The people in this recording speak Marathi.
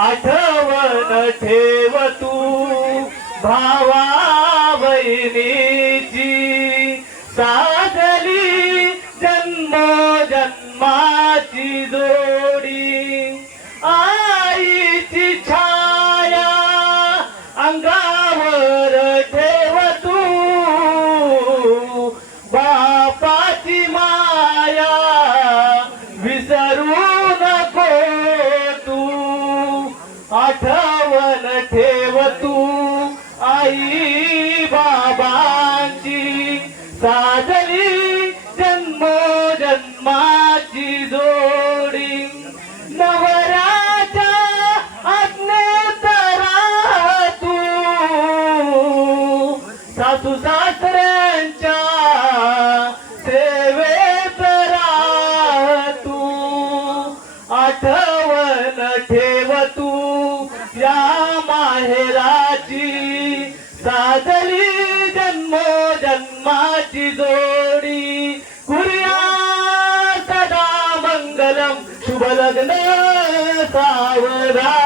आठवण ठेव तू भावा बहिणीची साधली जन्म जन्माची जोडी. आईची छा आठवण ठेव तू आई बाबांची. साजली जन्म जन्माची जोडी. नवराच्या अज्ञातरा तू सासू सासऱ्यांच्या सेवेत राह तू आठवण ठेव तू या माहेराची साधली जन्म जन्माची जोडी. कुर्या सदा मंगलम शुभ लग्न सावरा.